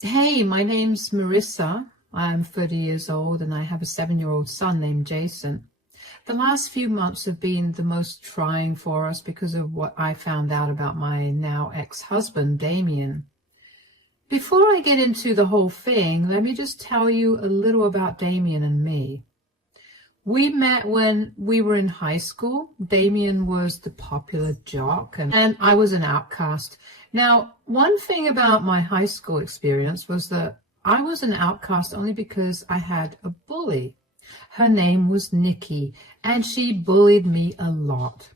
Hey, my name's Marissa. I'm 30 years old and I have a 7-year-old son named Jason. The last few months have been the most trying for us because of what I found out about my now ex-husband, Damien. Before I get into the whole thing, let me just tell you a little about Damien and me. We met when we were in high school. Damien was the popular jock and I was an outcast. Now, one thing about my high school experience was that I was an outcast only because I had a bully. Her name was Nikki, and she bullied me a lot.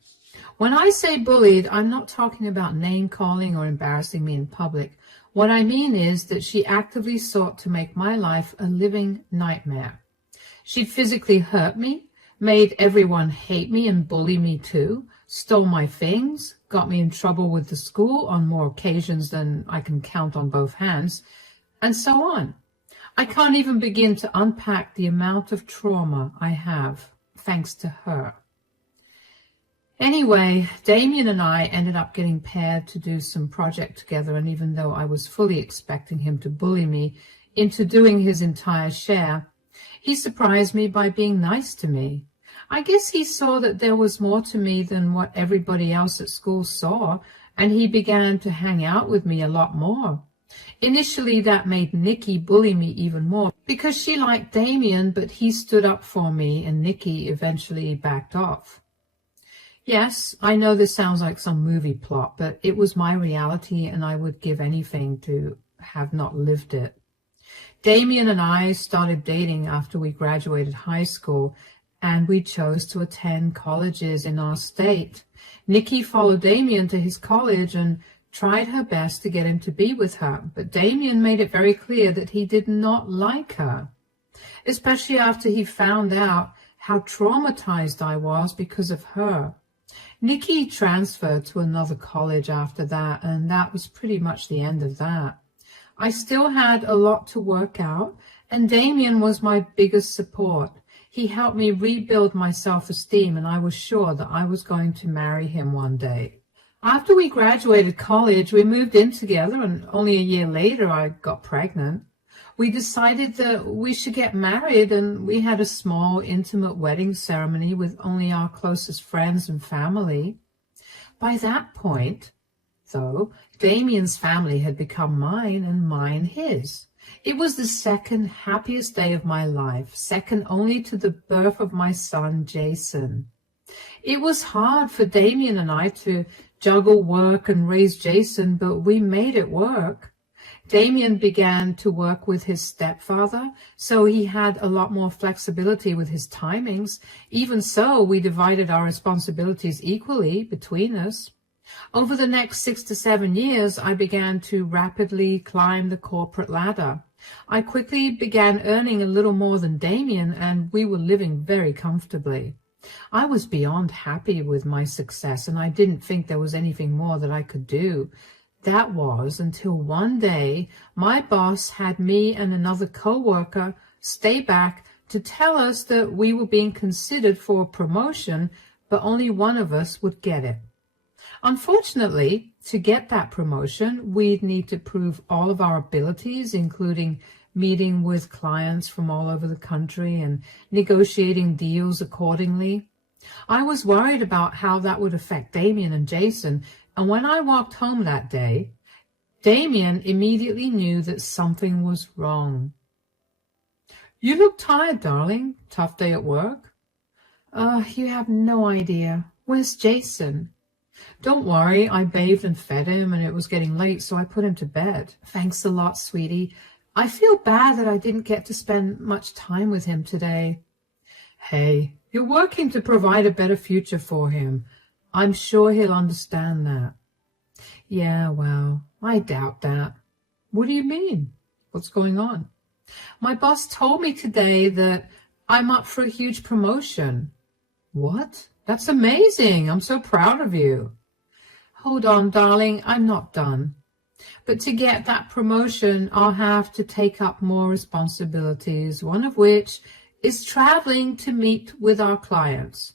When I say bullied, I'm not talking about name calling or embarrassing me in public. What I mean is that she actively sought to make my life a living nightmare. She'd physically hurt me, made everyone hate me and bully me too, stole my things, got me in trouble with the school on more occasions than I can count on both hands, and so on. I can't even begin to unpack the amount of trauma I have thanks to her. Anyway, Damien and I ended up getting paired to do some project together, and even though I was fully expecting him to bully me into doing his entire share, he surprised me by being nice to me. I guess he saw that there was more to me than what everybody else at school saw, and he began to hang out with me a lot more. Initially, that made Nikki bully me even more because she liked Damien, but he stood up for me, and Nikki eventually backed off. Yes, I know this sounds like some movie plot, but it was my reality, and I would give anything to have not lived it. Damien and I started dating after we graduated high school, and we chose to attend colleges in our state. Nikki followed Damien to his college and tried her best to get him to be with her, but Damien made it very clear that he did not like her, especially after he found out how traumatized I was because of her. Nikki transferred to another college after that, and that was pretty much the end of that. I still had a lot to work out, and Damien was my biggest support. He helped me rebuild my self-esteem, and I was sure that I was going to marry him one day. After we graduated college, we moved in together, and only a year later I got pregnant. We decided that we should get married, and we had a small, intimate wedding ceremony with only our closest friends and family. By that point, though, Damien's family had become mine and mine his. It was the second happiest day of my life, second only to the birth of my son, Jason. It was hard for Damien and I to juggle work and raise Jason, but we made it work. Damien began to work with his stepfather, so he had a lot more flexibility with his timings. Even so, we divided our responsibilities equally between us. Over the next 6 to 7 years, I began to rapidly climb the corporate ladder. I quickly began earning a little more than Damien, and we were living very comfortably. I was beyond happy with my success, and I didn't think there was anything more that I could do. That was until one day my boss had me and another co-worker stay back to tell us that we were being considered for a promotion, but only one of us would get it. Unfortunately, to get that promotion, we'd need to prove all of our abilities, including meeting with clients from all over the country and negotiating deals accordingly. I was worried about how that would affect Damien and Jason, and when I walked home that day, Damien immediately knew that something was wrong. "You look tired, darling. Tough day at work?" You have no idea. Where's Jason?" "Don't worry, I bathed and fed him, and it was getting late, so I put him to bed." "Thanks a lot, sweetie. I feel bad that I didn't get to spend much time with him today." "Hey, you're working to provide a better future for him. I'm sure he'll understand that." "Yeah, well, I doubt that." "What do you mean? What's going on?" "My boss told me today that I'm up for a huge promotion." "What? That's amazing. I'm so proud of you." "Hold on, darling, I'm not done. But to get that promotion, I'll have to take up more responsibilities, one of which is traveling to meet with our clients."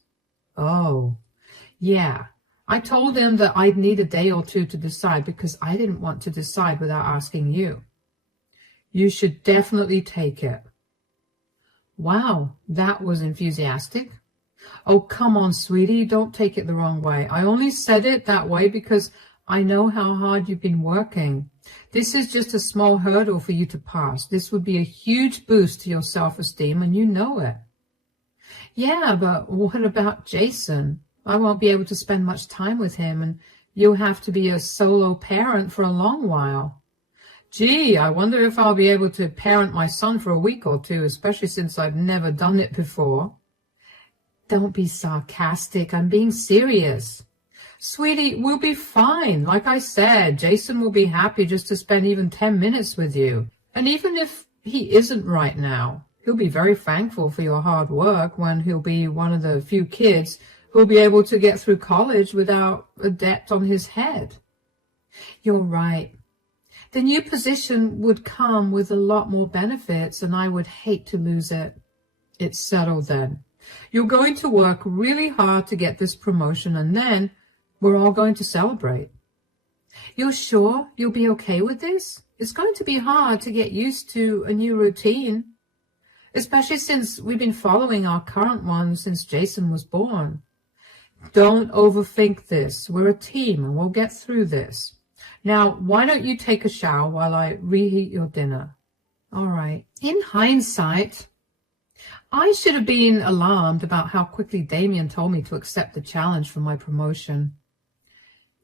"Oh, yeah. I told him that I'd need a day or two to decide because I didn't want to decide without asking you." You should definitely take it. Wow, that was enthusiastic. Oh, come on, sweetie, don't take it the wrong way. I only said it that way because I know how hard you've been working. This is just a small hurdle for you to pass. This would be a huge boost to your self-esteem, and you know it. Yeah, but what about Jason? I won't be able to spend much time with him, and you'll have to be a solo parent for a long while. Gee, I wonder if I'll be able to parent my son for a week or two, especially since I've never done it before. Don't be sarcastic. I'm being serious. Sweetie, we'll be fine. Like I said, Jason will be happy just to spend even 10 minutes with you. And even if he isn't right now, he'll be very thankful for your hard work when he'll be one of the few kids who'll be able to get through college without a debt on his head. You're right. The new position would come with a lot more benefits, and I would hate to lose it. It's settled then. You're going to work really hard to get this promotion, and then we're all going to celebrate. You're sure you'll be okay with this? It's going to be hard to get used to a new routine, especially since we've been following our current one since Jason was born. Don't overthink this. We're a team, and we'll get through this. Now, why don't you take a shower while I reheat your dinner? All right. In hindsight, I should have been alarmed about how quickly Damien told me to accept the challenge for my promotion.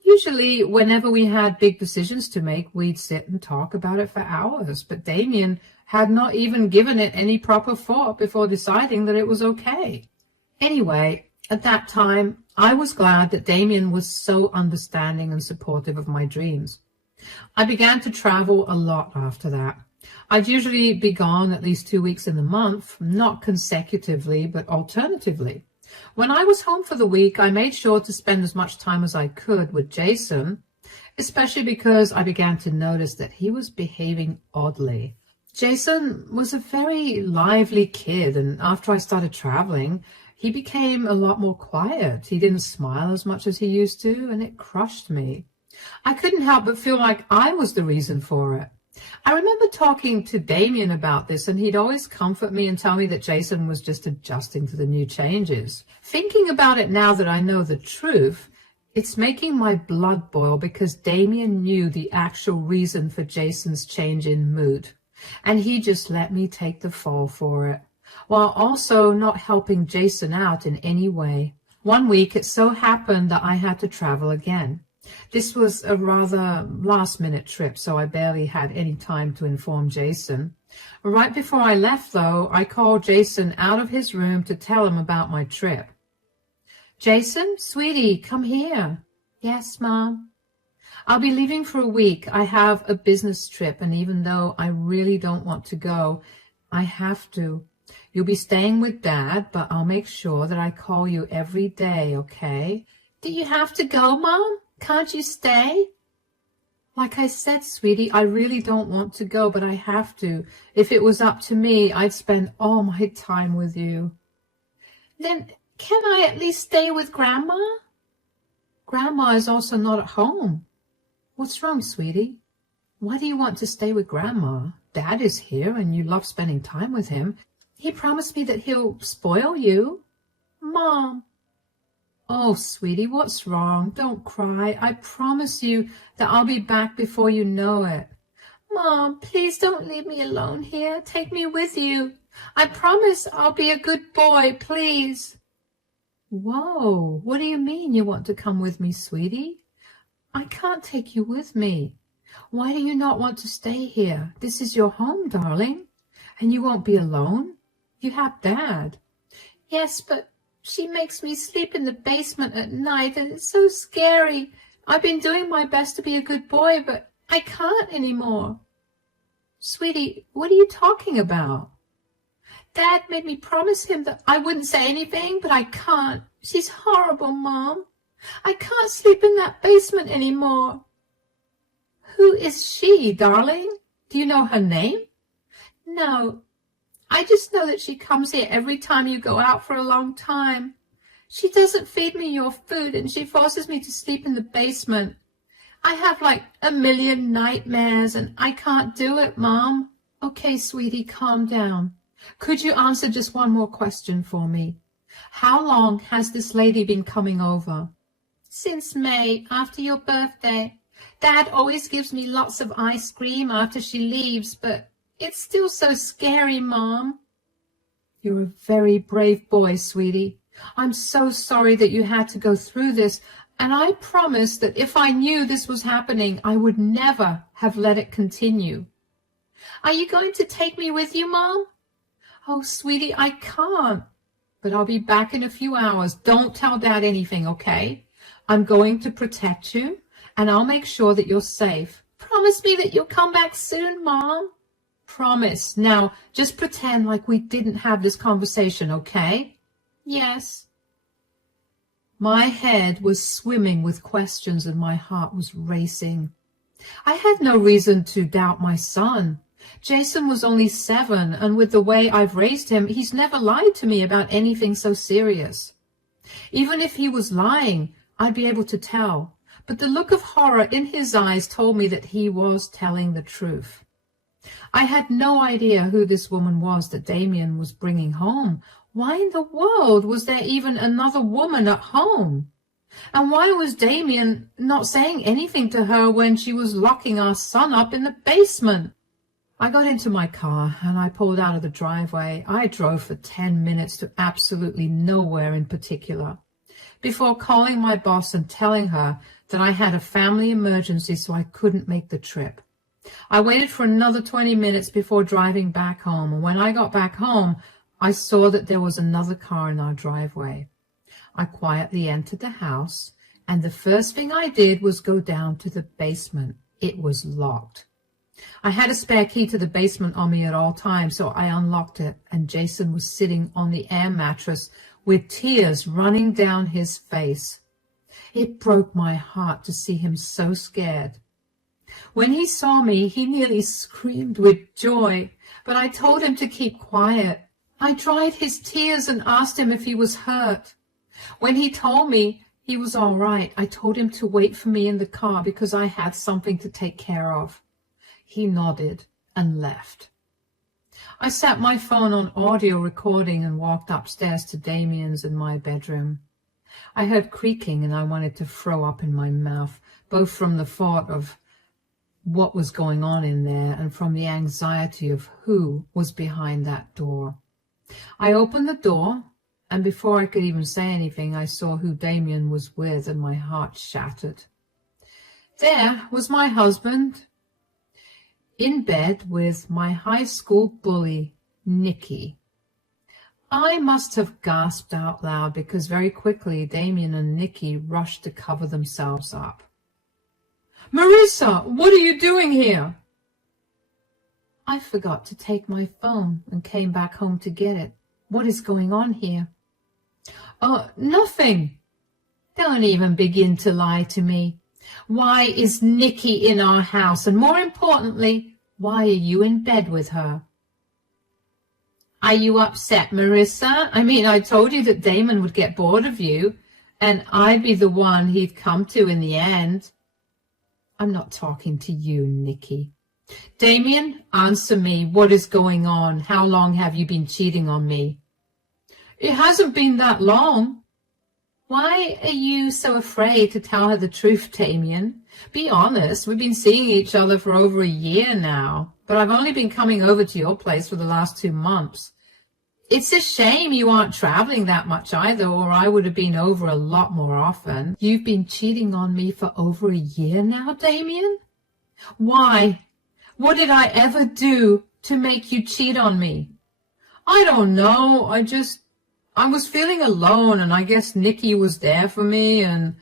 Usually, whenever we had big decisions to make, we'd sit and talk about it for hours, but Damien had not even given it any proper thought before deciding that it was okay. Anyway, at that time, I was glad that Damien was so understanding and supportive of my dreams. I began to travel a lot after that. I'd usually be gone at least 2 weeks in the month, not consecutively, but alternatively. When I was home for the week, I made sure to spend as much time as I could with Jason, especially because I began to notice that he was behaving oddly. Jason was a very lively kid, and after I started traveling, he became a lot more quiet. He didn't smile as much as he used to, and it crushed me. I couldn't help but feel like I was the reason for it. I remember talking to Damien about this, and he'd always comfort me and tell me that Jason was just adjusting to the new changes. Thinking about it now that I know the truth, it's making my blood boil because Damien knew the actual reason for Jason's change in mood, and he just let me take the fall for it, while also not helping Jason out in any way. One week it so happened that I had to travel again. This was a rather last-minute trip, so I barely had any time to inform Jason. Right before I left, though, I called Jason out of his room to tell him about my trip. Jason, sweetie, come here. Yes, Mom. I'll be leaving for a week. I have a business trip, and even though I really don't want to go, I have to. You'll be staying with Dad, but I'll make sure that I call you every day, okay? Do you have to go, Mom? Can't you stay? Like I said, sweetie, I really don't want to go, but I have to. If it was up to me, I'd spend all my time with you. Then can I at least stay with Grandma? Grandma is also not at home. What's wrong, sweetie? Why do you want to stay with Grandma? Dad is here, and you love spending time with him. He promised me that he'll spoil you. Mom. Oh, sweetie, what's wrong? Don't cry. I promise you that I'll be back before you know it. Mom, please don't leave me alone here. Take me with you. I promise I'll be a good boy, please. Whoa, what do you mean you want to come with me, sweetie? I can't take you with me. Why do you not want to stay here? This is your home, darling. And you won't be alone. You have Dad. Yes, but she makes me sleep in the basement at night, and it's so scary. I've been doing my best to be a good boy, but I can't anymore. Sweetie, what are you talking about? Dad made me promise him that I wouldn't say anything, but I can't. She's horrible, Mom. I can't sleep in that basement anymore. Who is she, darling? Do you know her name? No. I just know that she comes here every time you go out for a long time. She doesn't feed me your food, and she forces me to sleep in the basement. I have like a million nightmares, and I can't do it, Mom. Okay, sweetie, calm down. Could you answer just one more question for me? How long has this lady been coming over? Since May, after your birthday. Dad always gives me lots of ice cream after she leaves, but it's still so scary, Mom. You're a very brave boy, sweetie. I'm so sorry that you had to go through this, and I promise that if I knew this was happening, I would never have let it continue. Are you going to take me with you, Mom? Oh, sweetie, I can't. But I'll be back in a few hours. Don't tell Dad anything, okay? I'm going to protect you, and I'll make sure that you're safe. Promise me that you'll come back soon, Mom. Promise. Now, just pretend like we didn't have this conversation, okay? Yes. My head was swimming with questions and my heart was racing. I had no reason to doubt my son. Jason was only 7, and with the way I've raised him, he's never lied to me about anything so serious. Even if he was lying, I'd be able to tell. But the look of horror in his eyes told me that he was telling the truth. I had no idea who this woman was that Damien was bringing home. Why in the world was there even another woman at home? And why was Damien not saying anything to her when she was locking our son up in the basement? I got into my car and I pulled out of the driveway. I drove for 10 minutes to absolutely nowhere in particular, before calling my boss and telling her that I had a family emergency so I couldn't make the trip. I waited for another 20 minutes before driving back home, and when I got back home, I saw that there was another car in our driveway. I quietly entered the house, and the first thing I did was go down to the basement. It was locked. I had a spare key to the basement on me at all times, so I unlocked it, and Jason was sitting on the air mattress with tears running down his face. It broke my heart to see him so scared. When he saw me, he nearly screamed with joy, but I told him to keep quiet. I dried his tears and asked him if he was hurt. When he told me he was all right, I told him to wait for me in the car because I had something to take care of. He nodded and left. I set my phone on audio recording and walked upstairs to Damien's in my bedroom. I heard creaking and I wanted to throw up in my mouth, both from the thought of what was going on in there and from the anxiety of who was behind that door. I opened the door, and before I could even say anything, I saw who Damien was with, and my heart shattered. There was my husband, in bed with my high school bully, Nikki. I must have gasped out loud because very quickly Damien and Nikki rushed to cover themselves up. "Marissa, what are you doing here?" I forgot to take my phone and came back home to get it. What is going on here? Nothing. Don't even begin to lie to me. Why is Nikki in our house? And more importantly, why are you in bed with her? Are you upset, Marissa? I mean, I told you that Damon would get bored of you, and I'd be the one he'd come to in the end. I'm not talking to you, Nikki. Damien, answer me. What is going on? How long have you been cheating on me? It hasn't been that long. Why are you so afraid to tell her the truth, Damien? Be honest. We've been seeing each other for over a year now, but I've only been coming over to your place for the last 2 months. It's a shame you aren't traveling that much either, or I would have been over a lot more often. You've been cheating on me for over a year now, Damien? Why? What did I ever do to make you cheat on me? I don't know. I was feeling alone, and I guess Nikki was there for me, and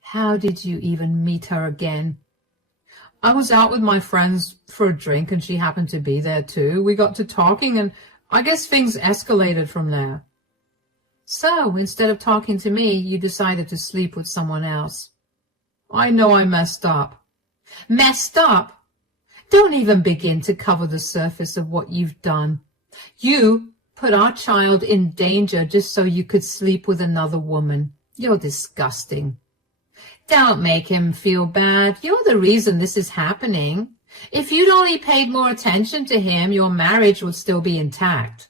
how did you even meet her again? I was out with my friends for a drink, and she happened to be there too. We got to talking, and I guess things escalated from there. So, instead of talking to me, you decided to sleep with someone else. I know I messed up. Messed up? Don't even begin to cover the surface of what you've done. You put our child in danger just so you could sleep with another woman. You're disgusting. Don't make him feel bad. You're the reason this is happening. If you'd only paid more attention to him, your marriage would still be intact.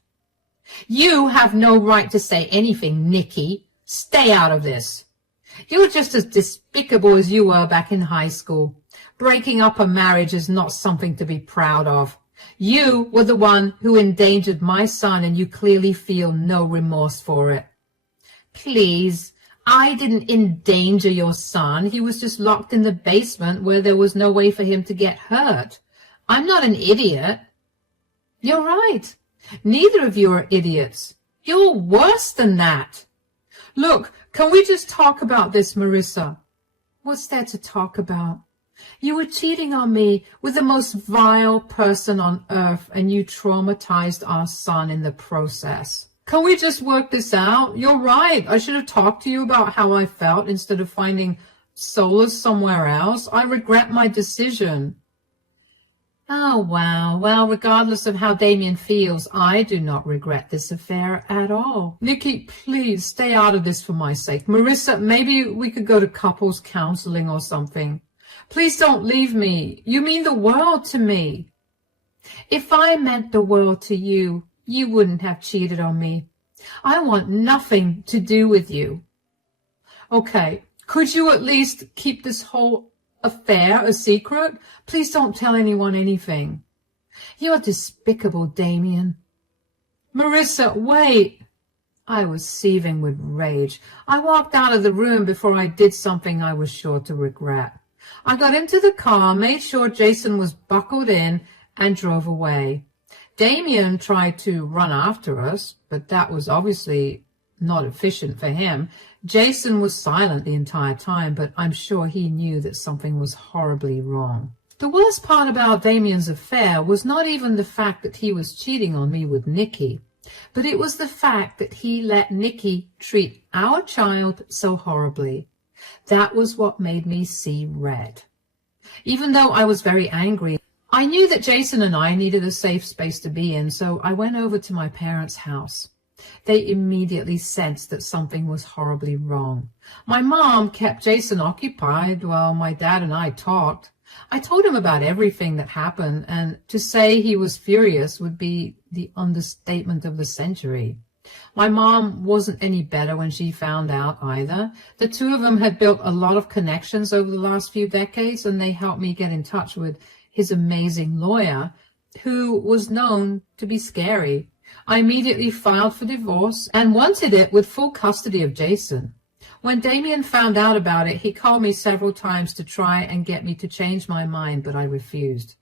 You have no right to say anything, Nikki. Stay out of this. You're just as despicable as you were back in high school. Breaking up a marriage is not something to be proud of. You were the one who endangered my son, and you clearly feel no remorse for it. Please, I didn't endanger your son. He was just locked in the basement where there was no way for him to get hurt. I'm not an idiot. You're right. Neither of you are idiots. You're worse than that. Look, can we just talk about this, Marissa? What's there to talk about? You were cheating on me with the most vile person on earth, and you traumatized our son in the process. Can we just work this out? You're right. I should have talked to you about how I felt instead of finding solace somewhere else. I regret my decision. Oh, wow. Well, regardless of how Damien feels, I do not regret this affair at all. Nikki, please stay out of this for my sake. Marissa, maybe we could go to couples counseling or something. Please don't leave me. You mean the world to me. If I meant the world to you, you wouldn't have cheated on me. I want nothing to do with you. Okay, could you at least keep this whole affair a secret? Please don't tell anyone anything. You're despicable, Damien. Marissa, wait. I was seething with rage. I walked out of the room before I did something I was sure to regret. I got into the car, made sure Jason was buckled in, and drove away. Damien tried to run after us, but that was obviously not efficient for him. Jason was silent the entire time, but I'm sure he knew that something was horribly wrong. The worst part about Damien's affair was not even the fact that he was cheating on me with Nikki, but it was the fact that he let Nikki treat our child so horribly. That was what made me see red. Even though I was very angry, I knew that Jason and I needed a safe space to be in, so I went over to my parents' house. They immediately sensed that something was horribly wrong. My mom kept Jason occupied while my dad and I talked. I told him about everything that happened, and to say he was furious would be the understatement of the century. My mom wasn't any better when she found out either. The two of them had built a lot of connections over the last few decades, and they helped me get in touch with his amazing lawyer, who was known to be scary. I immediately filed for divorce and wanted it with full custody of Jason. When Damien found out about it, he called me several times to try and get me to change my mind, but I refused.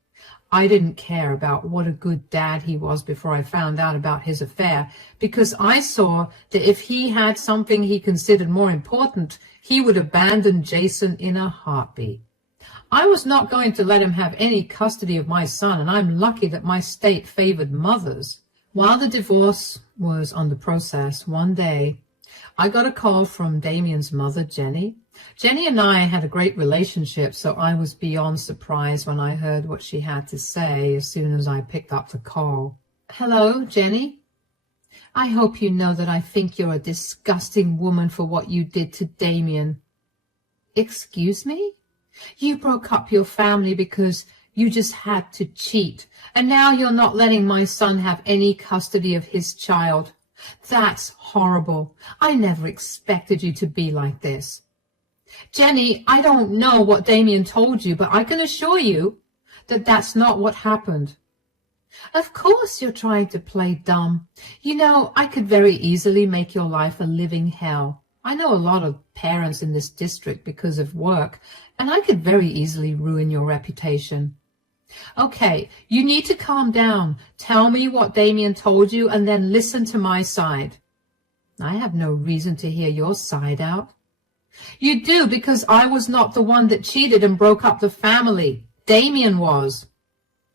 I didn't care about what a good dad he was before I found out about his affair, because I saw that if he had something he considered more important, he would abandon Jason in a heartbeat. I was not going to let him have any custody of my son, and I'm lucky that my state favored mothers. While the divorce was under process, one day I got a call from Damien's mother, Jenny. Jenny and I had a great relationship, so I was beyond surprised when I heard what she had to say as soon as I picked up the call. Hello, Jenny. I hope you know that I think you're a disgusting woman for what you did to Damien. Excuse me? You broke up your family because you just had to cheat, and now you're not letting my son have any custody of his child. That's horrible. I never expected you to be like this. Jenny, I don't know what Damien told you, but I can assure you that that's not what happened. Of course you're trying to play dumb. You know, I could very easily make your life a living hell. I know a lot of parents in this district because of work, and I could very easily ruin your reputation. Okay, you need to calm down. Tell me what Damien told you, and then listen to my side. I have no reason to hear your side out. You do, because I was not the one that cheated and broke up the family. Damien was.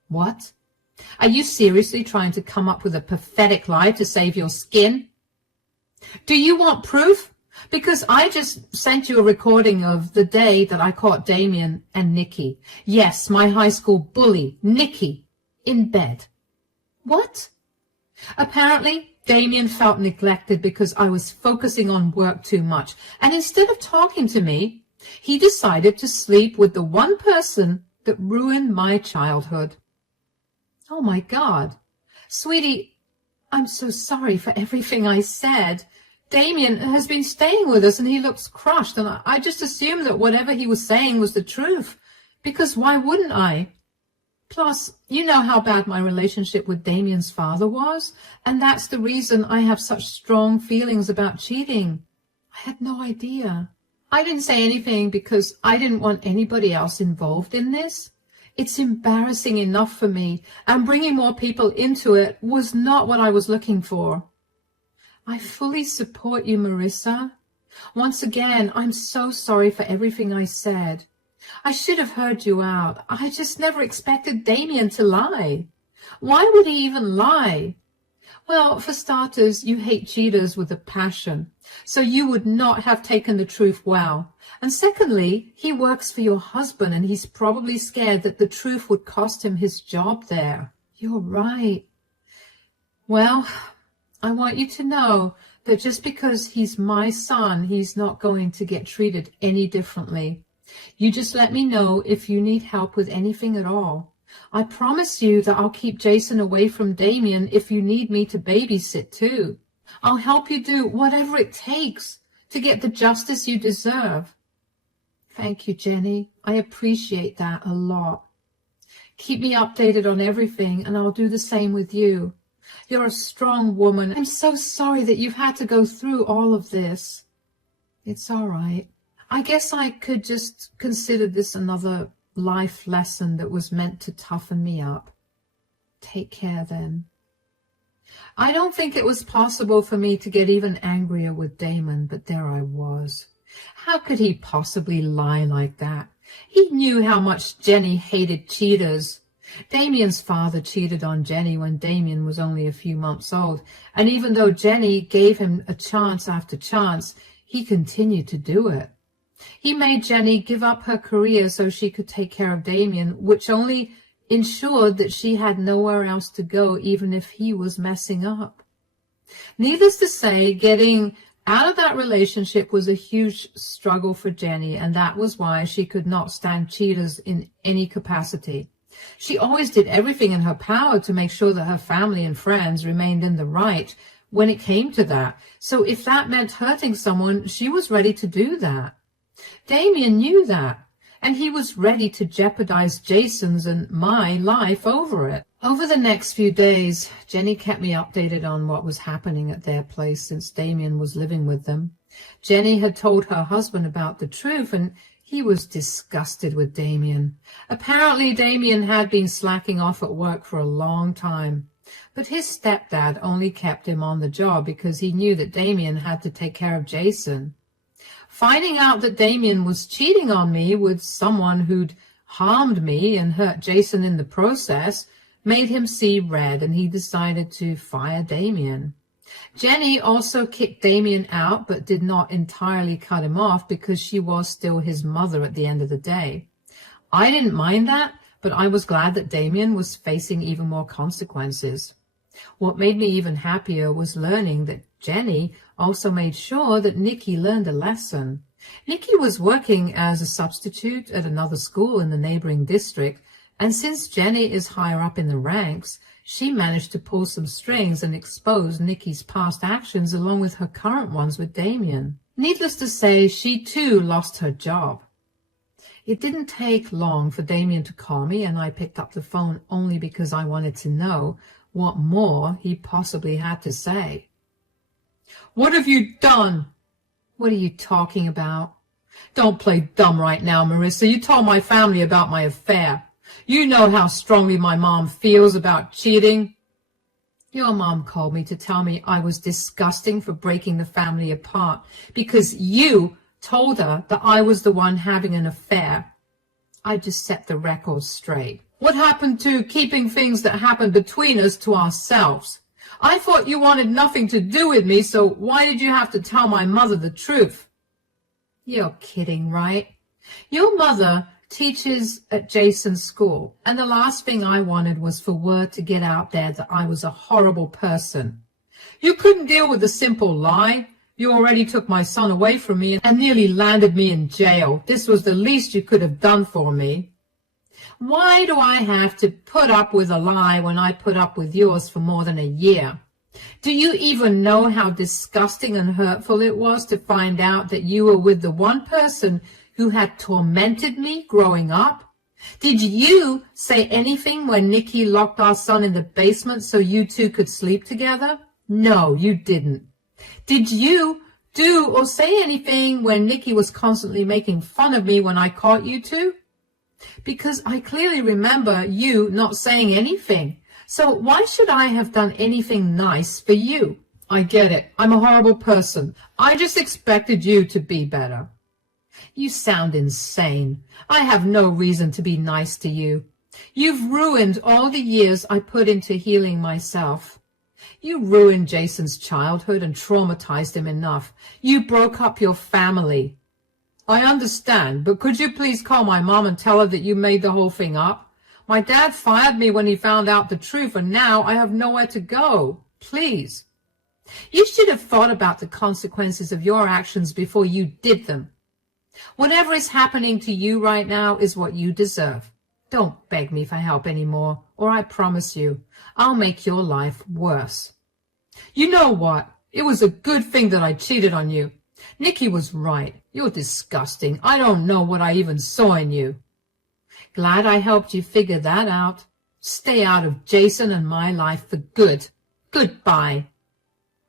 What? Are you seriously trying to come up with a pathetic lie to save your skin? Do you want proof? Because I just sent you a recording of the day that I caught Damien and Nikki. Yes, my high school bully, Nikki, in bed. What? Apparently, Damien felt neglected because I was focusing on work too much, and instead of talking to me, he decided to sleep with the one person that ruined my childhood. Oh my God. Sweetie, I'm so sorry for everything I said. Damien has been staying with us and he looks crushed, and I just assumed that whatever he was saying was the truth, because why wouldn't I? Plus, you know how bad my relationship with Damien's father was, and that's the reason I have such strong feelings about cheating. I had no idea. I didn't say anything because I didn't want anybody else involved in this. It's embarrassing enough for me, and bringing more people into it was not what I was looking for. I fully support you, Marissa. Once again, I'm so sorry for everything I said. I should have heard you out. I just never expected Damien to lie. Why would he even lie? Well, for starters, you hate cheaters with a passion, so you would not have taken the truth well. And secondly, he works for your husband, and he's probably scared that the truth would cost him his job there. You're right. Well, I want you to know that just because he's my son, he's not going to get treated any differently. You just let me know if you need help with anything at all. I promise you that I'll keep Jason away from Damien if you need me to babysit too. I'll help you do whatever it takes to get the justice you deserve. Thank you, Jenny. I appreciate that a lot. Keep me updated on everything, and I'll do the same with you. You're a strong woman. I'm so sorry that you've had to go through all of this. It's all right. I guess I could just consider this another life lesson that was meant to toughen me up. Take care then. I don't think it was possible for me to get even angrier with Damon, but there I was. How could he possibly lie like that? He knew how much Jenny hated cheaters. Damien's father cheated on Jenny when Damien was only a few months old, and even though Jenny gave him a chance after chance, he continued to do it. He made Jenny give up her career so she could take care of Damien, which only ensured that she had nowhere else to go even if he was messing up. Needless to say, getting out of that relationship was a huge struggle for Jenny, and that was why she could not stand cheaters in any capacity. She always did everything in her power to make sure that her family and friends remained in the right when it came to that. So if that meant hurting someone, she was ready to do that. Damien knew that, and he was ready to jeopardize Jason's and my life over it. Over the next few days, Jenny kept me updated on what was happening at their place since Damien was living with them. Jenny had told her husband about the truth, and he was disgusted with Damien. Apparently, Damien had been slacking off at work for a long time, but his stepdad only kept him on the job because he knew that Damien had to take care of Jason. Finding out that Damien was cheating on me with someone who'd harmed me and hurt Jason in the process made him see red, and he decided to fire Damien. Jenny also kicked Damien out, but did not entirely cut him off because she was still his mother at the end of the day. I didn't mind that, but I was glad that Damien was facing even more consequences. What made me even happier was learning that Jenny also made sure that Nikki learned a lesson. Nikki was working as a substitute at another school in the neighboring district, and since Jenny is higher up in the ranks, she managed to pull some strings and expose Nikki's past actions along with her current ones with Damien. Needless to say, she too lost her job. It didn't take long for Damien to call me, and I picked up the phone only because I wanted to know what more he possibly had to say. "What have you done?" "What are you talking about?" "Don't play dumb right now, Marissa. You told my family about my affair. You know how strongly my mom feels about cheating." "Your mom called me to tell me I was disgusting for breaking the family apart because you told her that I was the one having an affair." I just set the record straight. "What happened to keeping things that happened between us to ourselves? I thought you wanted nothing to do with me, so why did you have to tell my mother the truth?" "You're kidding, right? Your mother teaches at Jason's school, and the last thing I wanted was for word to get out there that I was a horrible person. You couldn't deal with a simple lie. You already took my son away from me and nearly landed me in jail. This was the least you could have done for me." Why do I have to put up with a lie when I put up with yours for more than a year? Do you even know how disgusting and hurtful it was to find out that you were with the one person who had tormented me growing up? Did you say anything when Nikki locked our son in the basement so you two could sleep together? No, you didn't. Did you do or say anything when Nikki was constantly making fun of me when I caught you two? Because I clearly remember you not saying anything. So why should I have done anything nice for you? I get it. I'm a horrible person. I just expected you to be better. You sound insane. I have no reason to be nice to you. You've ruined all the years I put into healing myself. You ruined Jason's childhood and traumatized him enough. You broke up your family. I understand, but could you please call my mom and tell her that you made the whole thing up? My dad fired me when he found out the truth, and now I have nowhere to go. Please. You should have thought about the consequences of your actions before you did them. Whatever is happening to you right now is what you deserve. Don't beg me for help anymore, or I promise you, I'll make your life worse. You know what? It was a good thing that I cheated on you. Nikki was right. You're disgusting. I don't know what I even saw in you. Glad I helped you figure that out. Stay out of Jason and my life for good. Goodbye.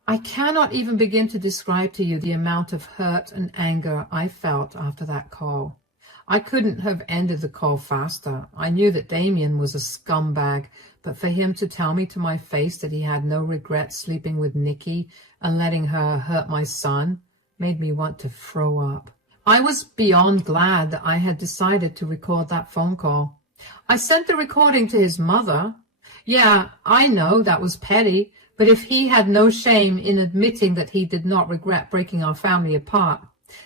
I cannot even begin to describe to you the amount of hurt and anger I felt after that call. I couldn't have ended the call faster. I knew that Damien was a scumbag, but for him to tell me to my face that he had no regret sleeping with Nikki and letting her hurt my son made me want to throw up. I was beyond glad that I had decided to record that phone call. I sent the recording to his mother. Yeah, I know that was petty, but if he had no shame in admitting that he did not regret breaking our family apart,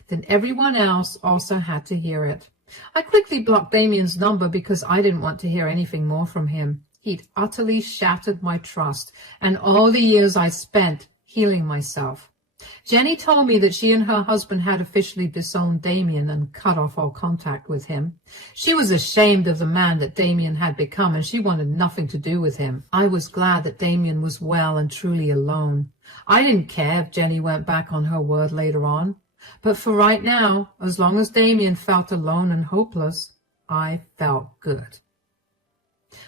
then everyone else also had to hear it. I quickly blocked Damien's number because I didn't want to hear anything more from him. He'd utterly shattered my trust and all the years I spent healing myself. Jenny told me that she and her husband had officially disowned Damien and cut off all contact with him. She was ashamed of the man that Damien had become, and she wanted nothing to do with him. I was glad that Damien was well and truly alone. I didn't care if Jenny went back on her word later on. But for right now, as long as Damien felt alone and hopeless, I felt good.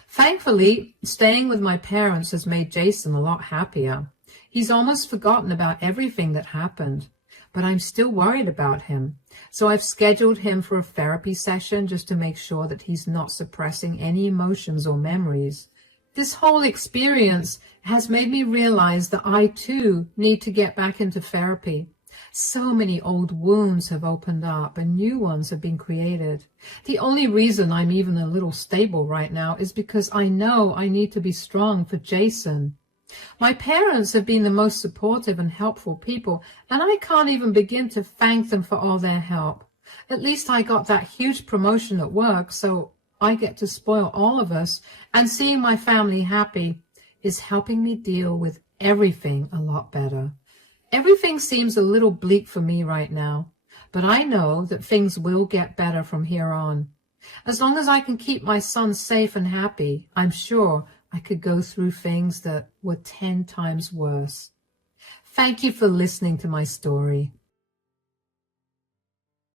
Thankfully, staying with my parents has made Jason a lot happier. He's almost forgotten about everything that happened, but I'm still worried about him. So I've scheduled him for a therapy session just to make sure that he's not suppressing any emotions or memories. This whole experience has made me realize that I too need to get back into therapy. So many old wounds have opened up and new ones have been created. The only reason I'm even a little stable right now is because I know I need to be strong for Jason. My parents have been the most supportive and helpful people, and I can't even begin to thank them for all their help. At least I got that huge promotion at work, so I get to spoil all of us, and seeing my family happy is helping me deal with everything a lot better. Everything seems a little bleak for me right now, but I know that things will get better from here on. As long as I can keep my son safe and happy, I'm sure I could go through things that were 10 times worse. Thank you for listening to my story.